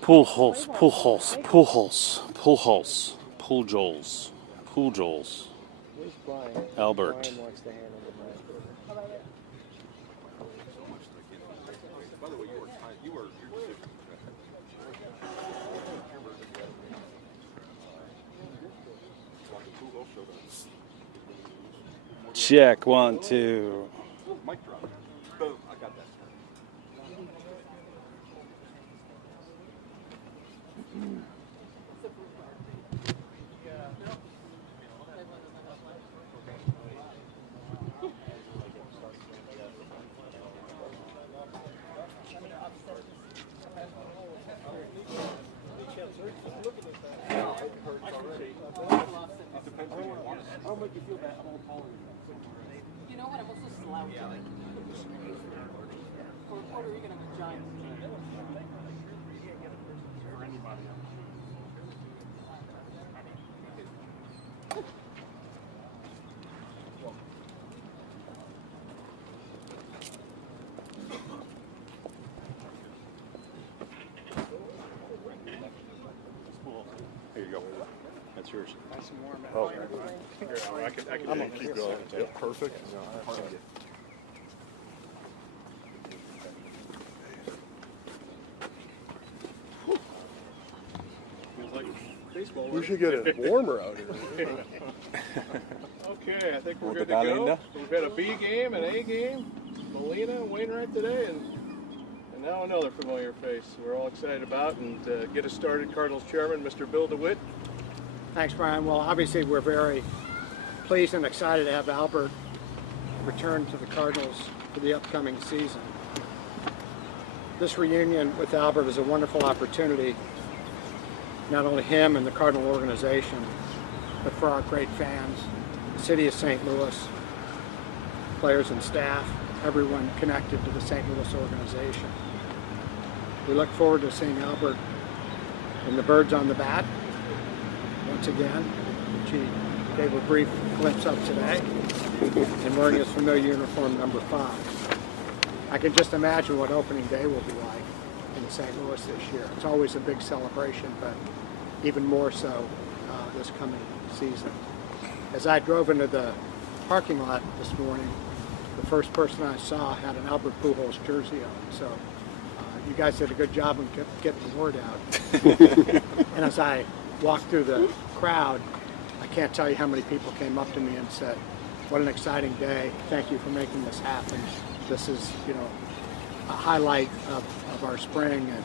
Pujols, Pujols, Pujols, Pujols, Pujols, Pujols. Albert. Check, 1, 2. Mic drop. Boom, I got that. I'll make you feel bad. I'm all taller than you. You know what? I'm also slouching. For Puerto Rican, I'm a giant. For anybody else. Here you go. That's yours. Nice and warm. Oh, Here, I can I'm gonna keep going. Yep, perfect. Feels like baseball. We should get it warmer out here. Okay, I think we're good to go. We've had a B game, an A game, Molina and Wainwright today, and now another familiar face we're all excited about. And get us started, Cardinals Chairman, Mr. Bill DeWitt. Thanks, Brian. Well, obviously we're very pleased and excited to have Albert return to the Cardinals for the upcoming season. This reunion with Albert is a wonderful opportunity, not only him and the Cardinal organization, but for our great fans, the city of St. Louis, players and staff, everyone connected to the St. Louis organization. We look forward to seeing Albert and the birds on the bat once again, which he gave a brief glimpse of today, and wearing his familiar uniform number 5. I can just imagine what opening day will be like in St. Louis this year. It's always a big celebration, but even more so this coming season. As I drove into the parking lot this morning, the first person I saw had an Albert Pujols jersey on. So you guys did a good job of getting the word out. And as I walked through the crowd, I can't tell you how many people came up to me and said, "What an exciting day. Thank you for making this happen. This is, a highlight of our spring, and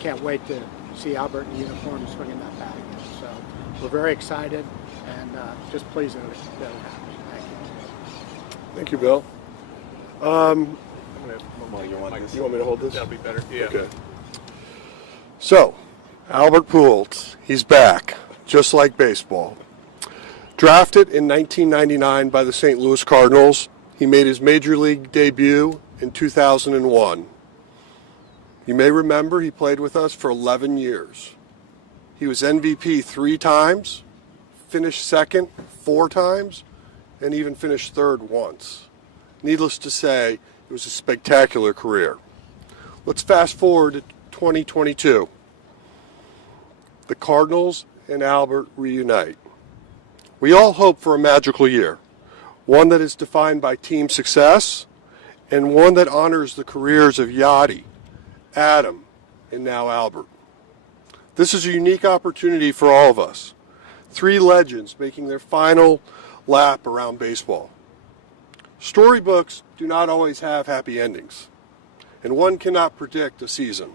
can't wait to see Albert in uniform swinging that bat again." So we're very excited and just pleased that it happened. Thank you. Thank you, Bill. You want me to hold this? That'll be better. Yeah. Okay. So, Albert Pujols, he's back, just like baseball. Drafted in 1999 by the St. Louis Cardinals, he made his major league debut in 2001. You may remember he played with us for 11 years. He was MVP 3 times, finished second 4 times, and even finished third once. Needless to say, it was a spectacular career. Let's fast forward to 2022. The Cardinals and Albert reunite. We all hope for a magical year, one that is defined by team success, and one that honors the careers of Yachty, Adam, and now Albert. This is a unique opportunity for all of us. 3 legends making their final lap around baseball. Storybooks do not always have happy endings, and one cannot predict a season.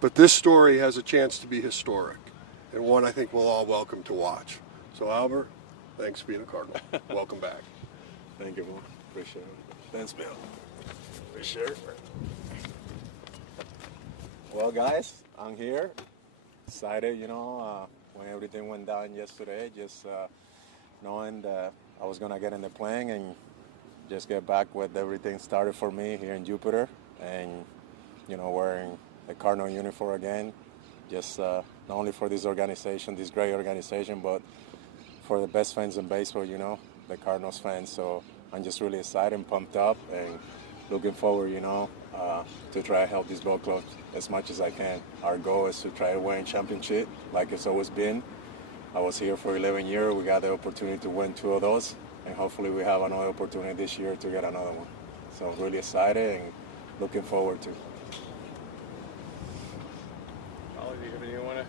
But this story has a chance to be historic, and one I think we'll all welcome to watch. So Albert, thanks for being a Cardinal. Welcome back. Thank you, Bill. Appreciate it. Thanks, Bill. Appreciate it. Well, guys, I'm here. Excited, when everything went down yesterday, just knowing that I was going to get in the plane and just get back with everything started for me here in Jupiter, and, wearing a Cardinal uniform again, just not only for this organization, this great organization, but for the best fans in baseball, the Cardinals fans. So I'm just really excited and pumped up and looking forward, to try to help this ball club as much as I can. Our goal is to try to win championship, like it's always been. I was here for 11 years. We got the opportunity to win 2 of those, and hopefully we have another opportunity this year to get another one. So I'm really excited and looking forward to. Ollie, do you have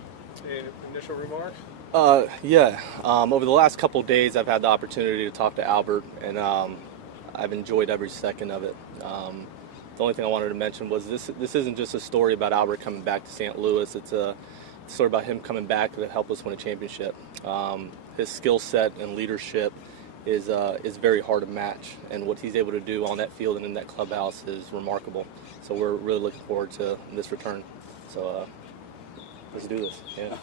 any initial remarks? Over the last couple of days, I've had the opportunity to talk to Albert, and I've enjoyed every second of it. The only thing I wanted to mention was this isn't just a story about Albert coming back to St. Louis. It's a story about him coming back to help us win a championship. His skill set and leadership is very hard to match, and what he's able to do on that field and in that clubhouse is remarkable. So we're really looking forward to this return. So let's do this. Yeah.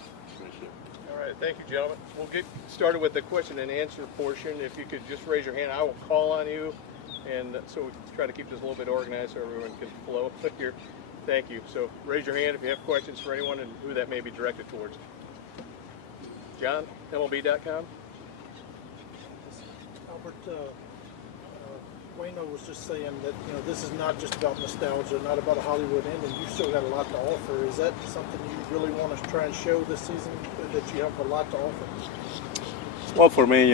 All right, thank you, gentlemen. We'll get started with the question and answer portion. If you could just raise your hand, I will call on you, and so we can try to keep this a little bit organized so everyone can flow here. Thank you. So raise your hand if you have questions for anyone and who that may be directed towards. John, MLB.com. Albert, Wayno was just saying that this is not just about nostalgia, not about a Hollywood ending. You still got a lot to offer. Is that something you really want to try and show this season, that you have a lot to offer? Well, for me,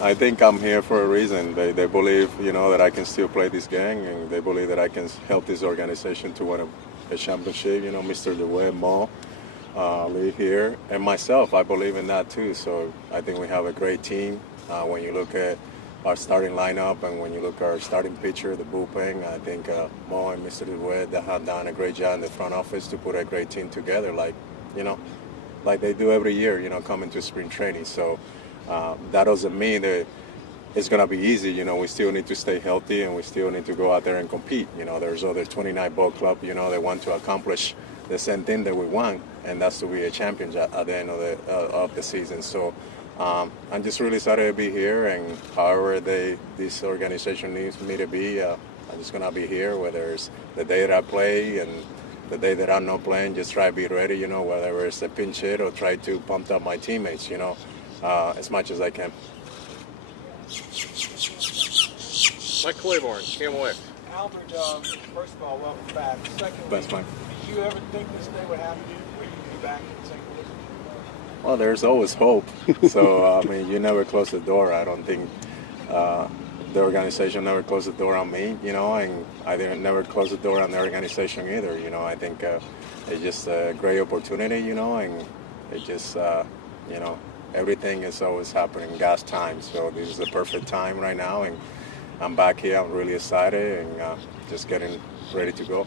I think I'm here for a reason. They believe, that I can still play this game, and they believe that I can help this organization to win a championship. Mr. DeWitt, Mo, Lee here, and myself, I believe in that too. So I think we have a great team. When you look at our starting lineup and when you look at our starting pitcher, the bullpen, I think Mo and Mr. DeWitt, they have done a great job in the front office to put a great team together, like they do every year, coming to spring training. So that doesn't mean that it's going to be easy. We still need to stay healthy, and we still need to go out there and compete. There's other 29 ball club, that want to accomplish the same thing that we want, and that's to be a champion at the end of the season. So I'm just really excited to be here, and however this organization needs me to be, I'm just going to be here, whether it's the day that I play and the day that I'm not playing, just try to be ready, whether it's a pinch hit or try to pump up my teammates, as much as I can. Mike Claiborne, KMOX. Albert, first of all, welcome back. Secondly, Thanks, Mike. did you ever think this day would happen to you, where you'd be back in St. Louis? Well, there's always hope. So, you never close the door. I don't think the organization never closed the door on me, and I didn't never close the door on the organization either. I think it's just a great opportunity, and it just, everything is always happening God's time. So this is the perfect time right now, and I'm back here. I'm really excited and just getting ready to go.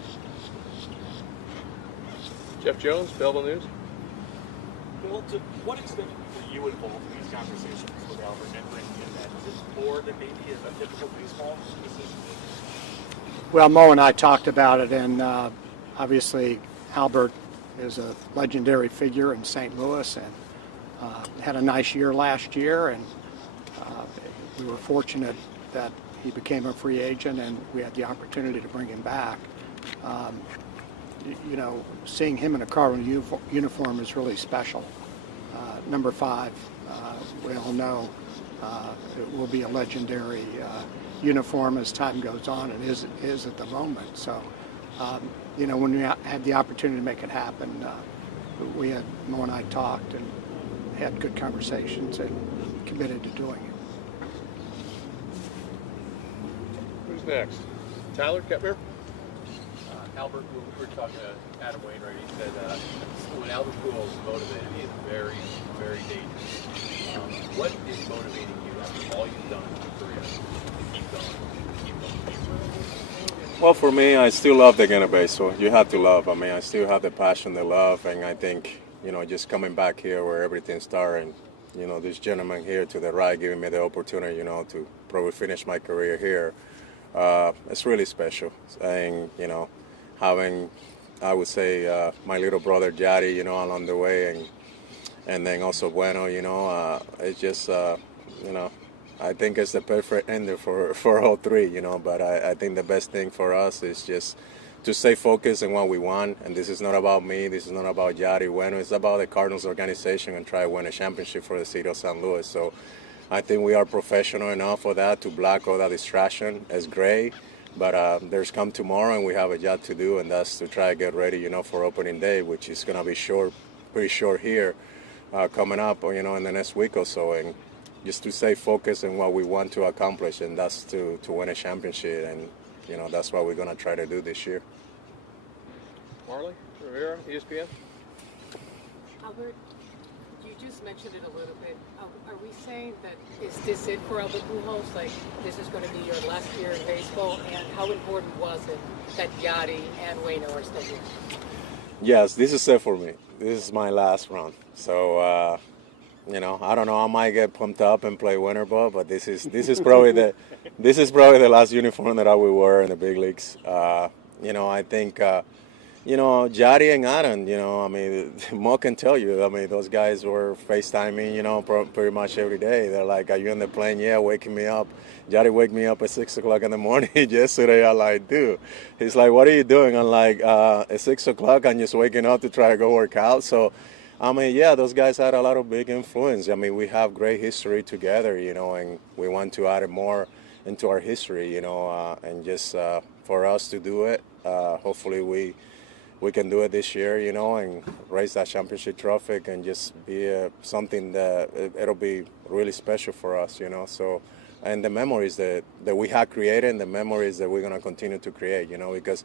Jeff Jones, Belleville News. Bill, to what extent were you involved in these conversations with Albert and bringing in that? Is it more than maybe a typical baseball decision? Well, Mo and I talked about it, and obviously Albert is a legendary figure in St. Louis and had a nice year last year, and we were fortunate that he became a free agent and we had the opportunity to bring him back. Seeing him in a Cardinals uniform is really special. Number 5, we all know, it will be a legendary uniform as time goes on, and is at the moment. So, when we had the opportunity to make it happen, Mo and I talked and had good conversations and committed to doing it. Who's next? Tyler Kepner. Albert, when we were talking to Adam Wainwright, he said when Albert Pujols is motivated, he is very, very dangerous. What is motivating you after all you've done in your career to keep going, keep going? Well, for me, I still love the game of baseball. You have to love. I still have the passion, the love, and I think, just coming back here where everything started, and, this gentleman here to the right giving me the opportunity, to probably finish my career here, it's really special. And, having, I would say, my little brother Jari, along the way, and then also Bueno, it's just, I think it's the perfect ending for all three, but I think the best thing for us is just to stay focused on what we want, and this is not about me, this is not about Jari, Bueno, it's about the Cardinals organization and try to win a championship for the city of St. Louis. So I think we are professional enough for that, to block all that distraction. It's great. But there's come tomorrow, and we have a job to do, and that's to try to get ready, for opening day, which is going to be pretty short here, coming up, in the next week or so, and just to stay focused on what we want to accomplish, and that's to win a championship, and that's what we're going to try to do this year. Marley Rivera, ESPN. Albert, you just mentioned it a little bit. Are we saying that is this it for Albert Pujols? Like this is going to be your last year in baseball? And how important was it that Yachty and Waino are still here? Yes, this is it for me. This is my last run. So, I don't know. I might get pumped up and play winter ball, but this is probably the last uniform that I will wear in the big leagues. I think. Jari and Aaron, Mo can tell you, those guys were FaceTiming, pretty much every day. They're like, are you on the plane? Yeah, waking me up. Jari wake me up at 6 o'clock in the morning yesterday. I'm like, dude. He's like, what are you doing? I'm like, at 6 o'clock, I'm just waking up to try to go work out. So, those guys had a lot of big influence. We have great history together, and we want to add more into our history, and just for us to do it, hopefully we can do it this year, and raise that championship trophy and just be something that it'll be really special for us, So, and the memories that we have created and the memories that we're going to continue to create, because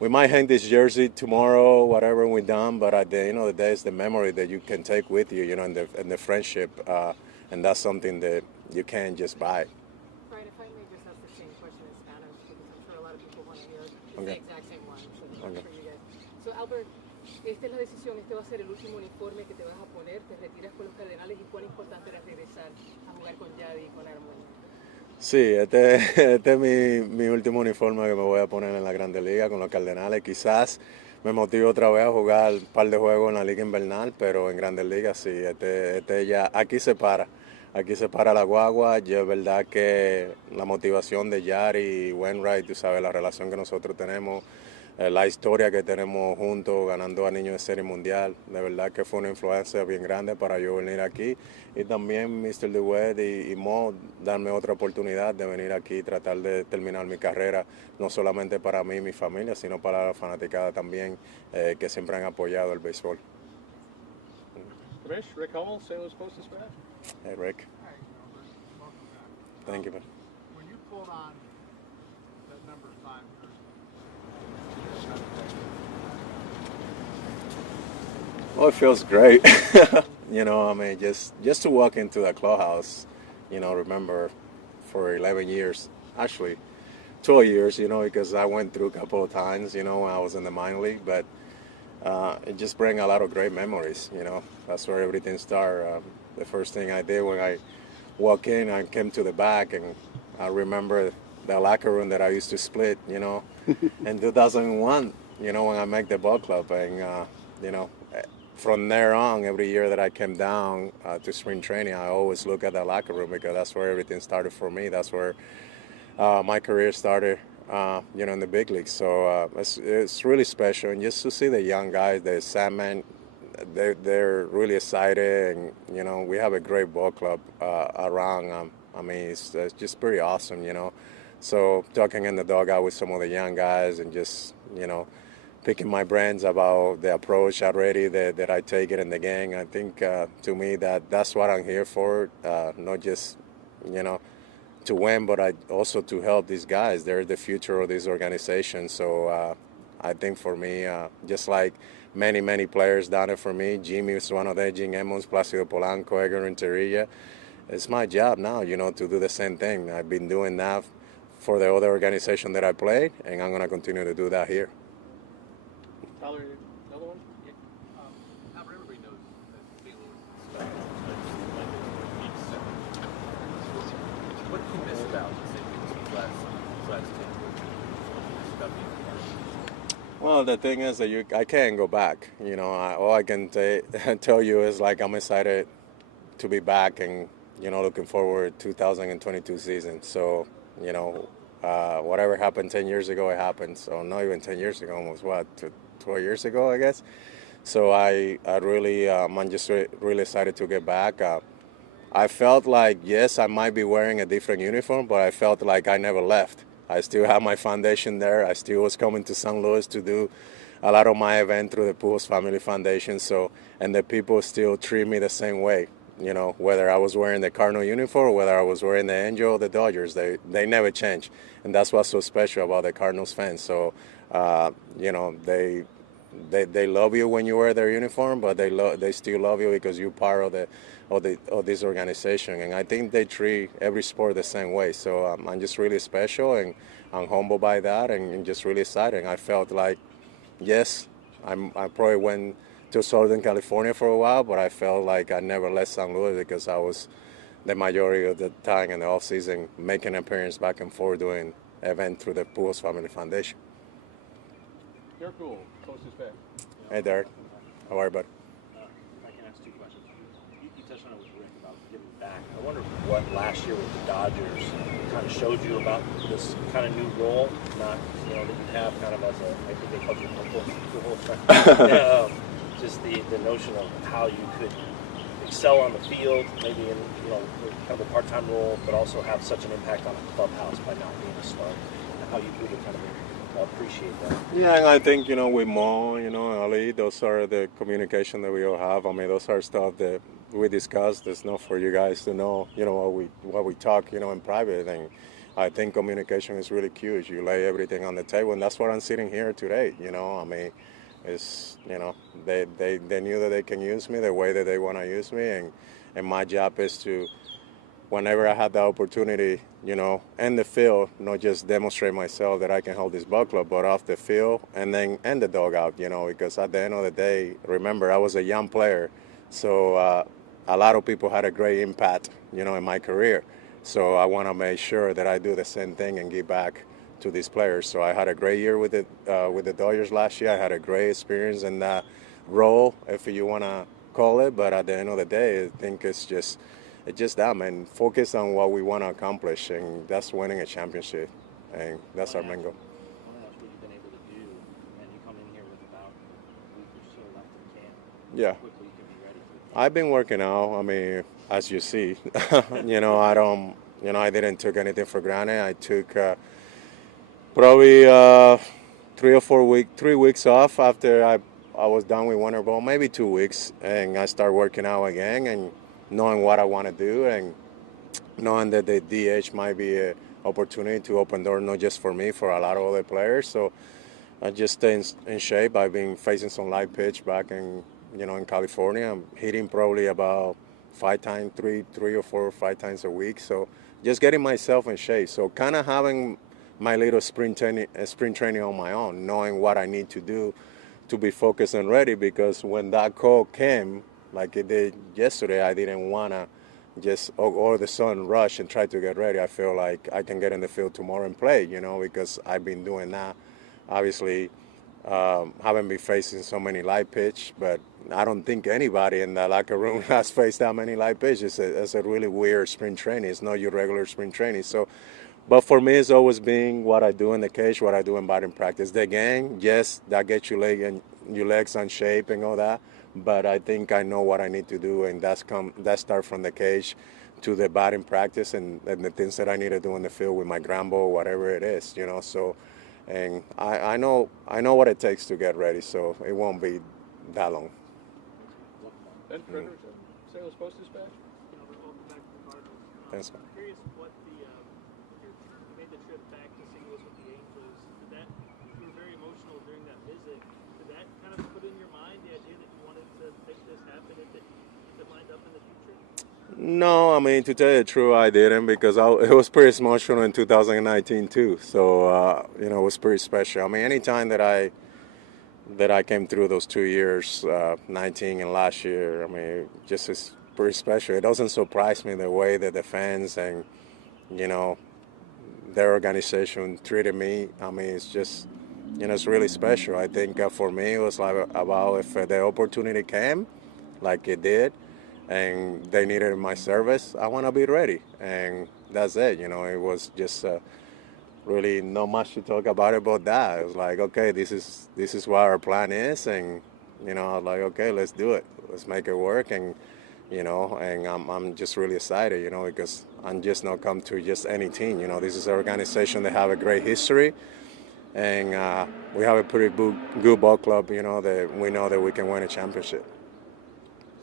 we might hang this jersey tomorrow, whatever we're done, but at the end of the day, it's the memory that you can take with you, and the friendship, and that's something that you can't just buy. Brian, if I may just ask the same question in Spanish, because I'm sure a lot of people want to hear the Okay. exact same one. So Okay. for you guys. So Albert, esta es la decisión, este va a ser el último uniforme que te vas a poner, te retiras con los Cardenales y cuán importante era regresar a jugar con Yadi y con Armando. Sí, este es mi último uniforme que me voy a poner en la Grande Liga con los Cardenales. Quizás me motive otra vez a jugar un par de juegos en la Liga Invernal, pero en Grandes Ligas sí, este ya, aquí se para la guagua. Yo es verdad que la motivación de Yari y Wainwright, tú sabes, la relación que nosotros tenemos, la historia que tenemos juntos, ganando a niños de Serie Mundial, de verdad que fue una influencia bien grande para yo venir aquí. Y también Mr. DeWitt y Mo darme otra oportunidad de venir aquí y tratar de terminar mi carrera, no solamente para mí y mi familia, sino para la fanaticada también, que siempre han apoyado el béisbol. Commish, Rick Hummel, St. Louis Post-Dispatch. Hey, Rick. Hi, Albert. Welcome back. Thank you, man. When you pulled on that number 5 Well, it feels great. Just to walk into the clubhouse, remember for 11 years, actually 12 years, because I went through a couple of times, when I was in the minor league, but it just brings a lot of great memories, That's where everything started. The first thing I did when I walked in, I came to the back, and I remember the locker room that I used to split, in 2001, when I made the ball club, and, from there on, every year that I came down to spring training, I always look at the locker room because that's where everything started for me. That's where my career started, in the big leagues. So it's really special. And just to see the young guys, the Sandman, they're really excited. And, we have a great ball club around. It's just pretty awesome, So talking in the dugout with some of the young guys and just, picking my brains about the approach already that I take it in the game. I think to me that's what I'm here for, not just, to win, but also to help these guys. They're the future of this organization. So I think for me, just like many, many players done it for me, Jimmy was one of them, Jim Emmons, Placido Polanco, Edgar Renteria. It's my job now, to do the same thing. I've been doing that for the other organization that I played, and I'm going to continue to do that here. Tyler, another one? Albert, everybody knows that St. Louis is special, but like a unique set. What do you miss about St. Louis these last 10 years? About being a part? Well, the thing is that I can't go back. All I can tell you is like I'm excited to be back and, looking forward to 2022 season. So, whatever happened 10 years ago, it happened. So not even 10 years ago, almost 12 years ago, I guess. So I really, I'm just really excited to get back. I felt like, yes, I might be wearing a different uniform, but I felt like I never left. I still have my foundation there. I still was coming to St. Louis to do a lot of my event through the Pujols Family Foundation. So, and the people still treat me the same way. You know, whether I was wearing the Cardinal uniform or whether I was wearing the Angel or the Dodgers, they never change. And that's what's so special about the Cardinals fans. So, you know, they love you when you wear their uniform, but they still love you because you're part of this organization. And I think they treat every sport the same way. So I'm just really special, and I'm humbled by that, and just really excited. I felt like, yes, I probably went to Southern California for a while, but I felt like I never left St. Louis because I was the majority of the time in the off season making an appearance back and forth doing event through the Pujols Family Foundation. You're cool. Closest back. Hey, Derek. How are you, bud? If I can ask two questions. You touched on it with Rick about giving back. I wonder what last year with the Dodgers kind of showed you about this kind of new role, not, you know, that you have kind of as a, I think they call you the whole yeah, just the notion of how you could excel on the field, maybe in, you know, kind of a part-time role, but also have such an impact on a clubhouse by not being a starter, and how you really kind of appreciate that. Yeah, and I think, you know, with Mo, you know, Ali, those are the communication that we all have. I mean, those are stuff that we discuss. There's not for you guys to know, you know, what we talk, you know, in private. And I think communication is really huge. You lay everything on the table, and that's what I'm sitting here today. You know, I mean, it's, you know, they knew that they can use me the way that they want to use me, and my job is to, whenever I have the opportunity, you know, in the field, not just demonstrate myself that I can hold this ball club, but off the field and then in the dugout, you know, because at the end of the day, remember, I was a young player, so a lot of people had a great impact, you know, in my career. So I want to make sure that I do the same thing and give back to these players. So I had a great year with the Dodgers last year. I had a great experience in that role, if you want to call it. But at the end of the day, I think it's just that, man. Focus on what we want to accomplish, and that's winning a championship, and that's our main goal. I want to ask what you've been able to do, and you come in here with about a week or so left in camp. Yeah. How quickly you can be ready for the I've been working out. I mean, as you see, you know, I didn't take anything for granted. I took probably 3 weeks off after I was done with winter ball, maybe 2 weeks, and I started working out again and knowing what I want to do, and knowing that the DH might be an opportunity to open door not just for me, for a lot of other players. So I just stay in shape. I've been facing some live pitch back in California. I'm hitting probably about 5 times, three or 4 or 5 times a week. So just getting myself in shape. So kind of having my little sprint training on my own, knowing what I need to do to be focused and ready, because when that call came, like it did yesterday, I didn't want to just all of the sudden rush and try to get ready. I feel like I can get in the field tomorrow and play, you know, because I've been doing that. Obviously, haven't been facing so many live pitch, but I don't think anybody in the locker room has faced that many live pitches. It's a really weird spring training. It's not your regular spring training. So, but for me, it's always been what I do in the cage, what I do in batting practice. The game, yes, that gets your legs on shape and all that. But I think I know what I need to do, and that start from the cage to the batting practice and the things that I need to do in the field with my ground ball, whatever it is, you know. So, and I know what it takes to get ready, so it won't be that long. Ben Fritters, St. Louis Post-Dispatch. Thanks, man. I'm curious what you made the trip back to St. Louis with the Angels. You were very emotional during that visit. Did that kind of put in your mind the idea that you wanted to make this happen if it lined up in the future? No, I mean, to tell you the truth, I didn't, because it was pretty emotional in 2019 too. So it was pretty special. I mean, anytime that I came through those 2 years, 19 and last year, I mean, just is pretty special. It doesn't surprise me the way that the fans and, you know, their organization treated me. I mean, it's just, you know, it's really special. I think for me, it was like about if the opportunity came, like it did, and they needed my service, I want to be ready. And that's it. You know, it was just really not much to talk about that. It was like, okay, this is what our plan is, and you know, I was like, okay, let's do it. Let's make it work. And you know, and I'm just really excited, you know, because I'm just not come to just any team. You know, this is an organization that have a great history, and we have a pretty good ball club, you know, that we know that we can win a championship.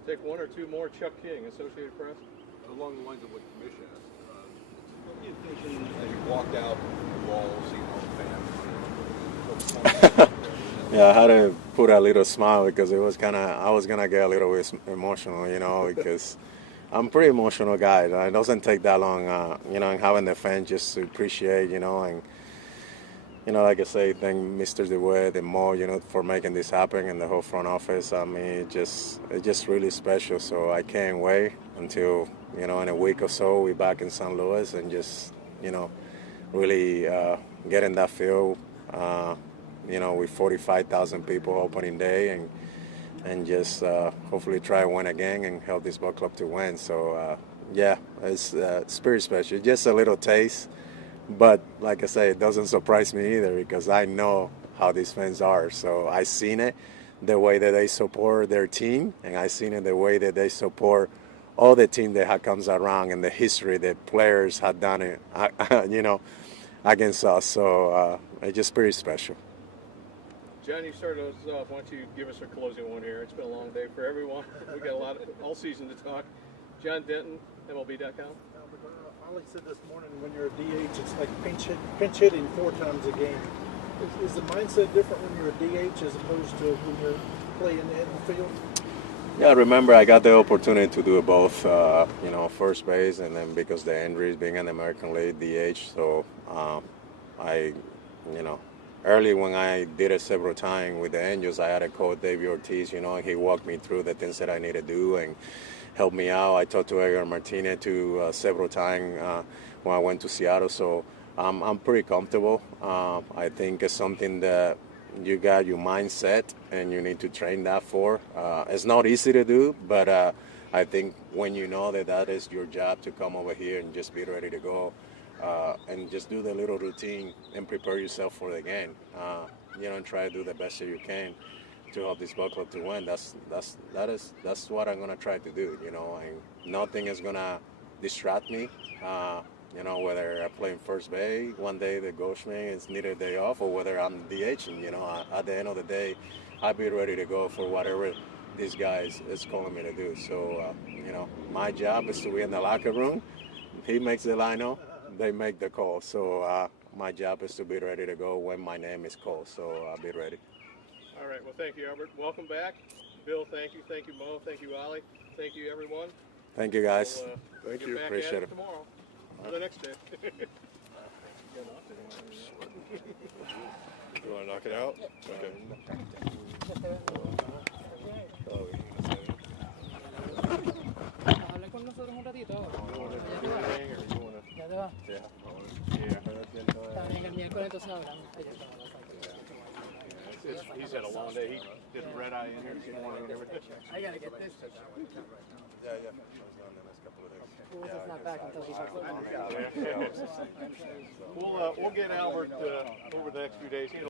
Let's take one or two more. Chuck King, Associated Press. Along the lines of what Commish asked, what were you thinking as you walked out the wall, seeing all the fans? Yeah, I had to put a little smile because it was I was gonna get a little bit emotional, you know, because I'm a pretty emotional guy. It doesn't take that long, you know, and having the fans just to appreciate, you know, and, you know, like I say, thank Mr. DeWitt and Mo, you know, for making this happen, and the whole front office. I mean, it's just really special. So I can't wait until, you know, in a week or so we're back in St. Louis and just, you know, really get in that field, you know, with 45,000 people opening day, and just hopefully try to win again and help this ball club to win. So, yeah, it's pretty special. Just a little taste. But like I say, it doesn't surprise me either because I know how these fans are. So I seen it, the way that they support their team, and I seen it the way that they support all the team that comes around and the history that players have done it, you know, against us. So it's just pretty special. John, you started us off. Why don't you give us a closing one here? It's been a long day for everyone. We got a lot all season to talk. John Denton, MLB.com. Ollie said this morning, when you're a DH, it's like pinch hitting 4 times a game. Is the mindset different when you're a DH as opposed to when you're playing in the field? Yeah, remember I got the opportunity to do both, you know, first base, and then because the injuries being in the American League DH, so I, you know, early when I did it several times with the Angels, I had a coach, David Ortiz, you know, and he walked me through the things that I need to do and helped me out. I talked to Edgar Martinez several times when I went to Seattle, so I'm pretty comfortable. I think it's something that you got your mindset and you need to train that for. It's not easy to do, but I think when you know that is your job to come over here and just be ready to go and just do the little routine and prepare yourself for the game, you know, and try to do the best that you can to help this ball club to win. That's what I'm gonna try to do, you know, and nothing is gonna distract me. You know, whether I play in first base one day, the Goldschmidt is need a day off, or whether I'm DHing, you know, at the end of the day, I'll be ready to go for whatever these guys is calling me to do. So, you know, my job is to be in the locker room. He makes the lineup, they make the call. So my job is to be ready to go when my name is called. So I'll be ready. All right. Well, thank you, Albert. Welcome back. Bill, thank you. Thank you, Mo. Thank you, Ollie. Thank you, everyone. Thank you, guys. We'll, Thank you. Back Appreciate at it. tomorrow. For the next day. You want to knock it out? Okay. Habla con nosotros un ratito. ¿Ya te va? También el miércoles entonces hablamos. He's had a long day. He did red eye in here this morning and everything. I gotta get this. Yeah. I was gone the next couple of days. It's not back until he's We'll get Albert over the next few days.